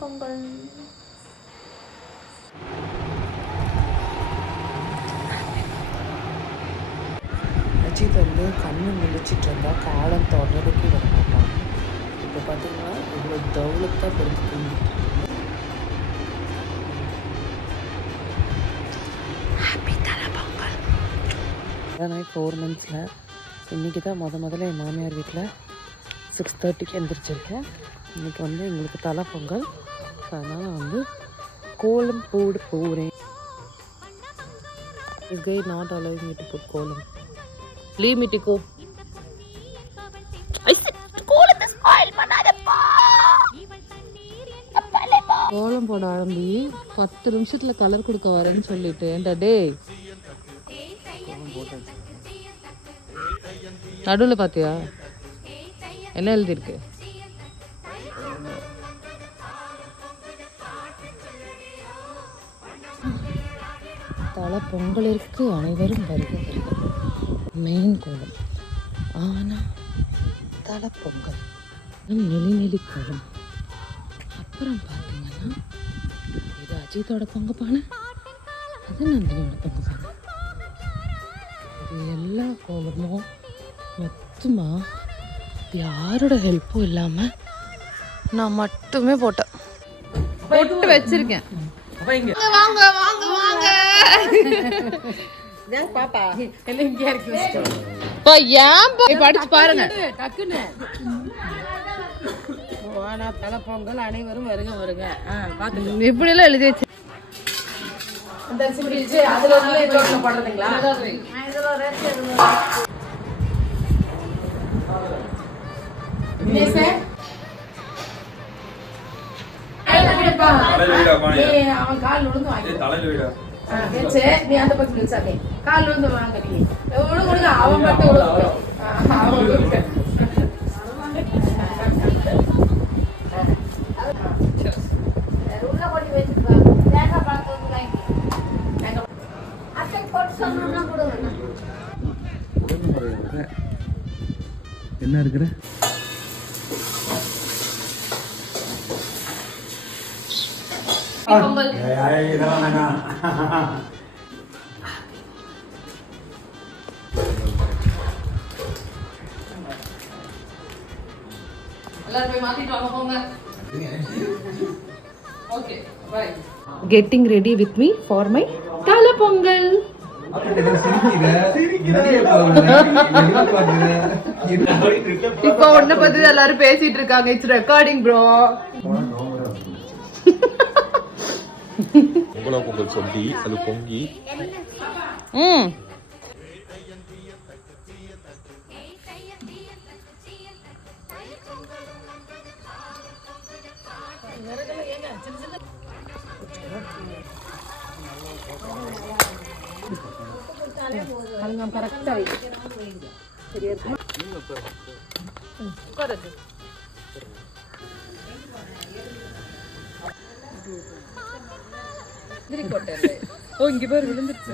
பொங்கல். அஜித் வந்து கண்ணு முழிச்சிட்டு இருந்தா காலம் தொடர்றதுக்கு வரமாட்டான். இப்போ பார்த்தீங்கன்னா இவ்வளோ தவுளத்தான் படுத்து தூங்கிட்டு ஹாப்பி தலை பொங்கல். 4 monthஸில் இன்றைக்கி தான் முதல்ல என் மாமியார் வீட்டில் 6:30க்கு எழுந்திரிச்சிருக்கேன். இன்றைக்கி வந்து எங்களுக்கு தலை பொங்கல். அதனால் வந்து கோலம் போட போகிறேன். This guy not allowing me to put கோலம். Leave me to go. I said கோலம் ஸ்பாயில் பண்ணாதப்பா. கோலம் போட ஆரம்பி 10 நிமிஷத்துல கலர் கொடுக்க வரேன்னு சொல்லிட்டு ஏண்டா டேய் நடுவில் பார்த்தியா என்ன எழுதிருக்கு? தலை பொங்கலிற்கு அனைவரும் வருக வருக. மெயின் கோலம். ஆனால் தலை பொங்கல் நெலி கோலம். அப்புறம் பார்த்தீங்கன்னா இது அஜித்தோட பொங்க பானை, அது நந்தினியோட பொங்க பானை. இது எல்லா கோலமும் மொத்தமாக யாரோட ஹெல்ப்பும் இல்லாமல் நான் மட்டுமே போட்டேன், போட்டு வச்சிருக்கேன். வாங்க வாங்க வாங்க பாப்பா எல்லாம் இங்கே இருக்கு. படிச்சு பாருங்க டக்குன்னு. தலை பொங்கல் அனைவரும் வருக வருக. இப்படி எல்லாம் எழுதி வச்சு பண்றதுங்களா? அவன் கால் விழுந்து வாங்கி நீ அந்த பக்கம் சாப்பே கால் விழுந்து வாங்க. நீ விழுங்க அவன் மட்டும் விழுங்க. என்ன இருக்கிற Getting ready with me for my thala pongal. இப்போ ஒன்ன பத்தி எல்லாரும் பேசிட்டு இருக்காங்க. It's recording bro. பொங்கல் சொல்லி அது பொங்கி கரெக்டா சரியா இருக்குமா? இங்க பேர் விழுந்துருச்சு.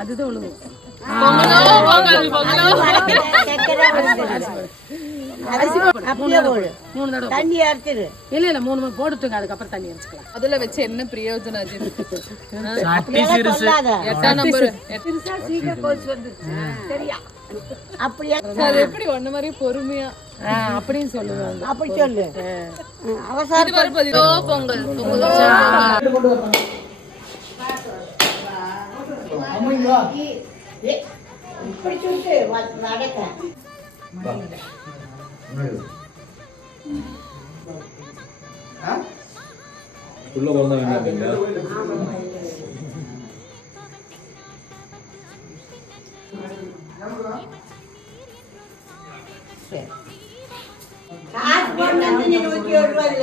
அதுதான் விழுது. தண்ணி அரைச்சிரு. இல்ல 3 போட்டுங்க, அதுக்கப்புறம் தண்ணி அரைச்சிக்கலாம். அதுல வச்சு என்ன பிரயோஜனம்? 8ஆம் நம்பர் சீக்கிரம் கோச்சு வந்துருச்சு. சரியா? அப்படியே அது எப்படி ஒண்ணு மாதிரி பொறுமையா அப்படின்னு சொல்லுவாங்க. அப்படி சொல்லு. அவசர பொங்கல் இப்படி சொல்லிட்டு நடக்க உள்ள வந்தா வேண்டாம். காசு போட்டு 100 ரூபாய்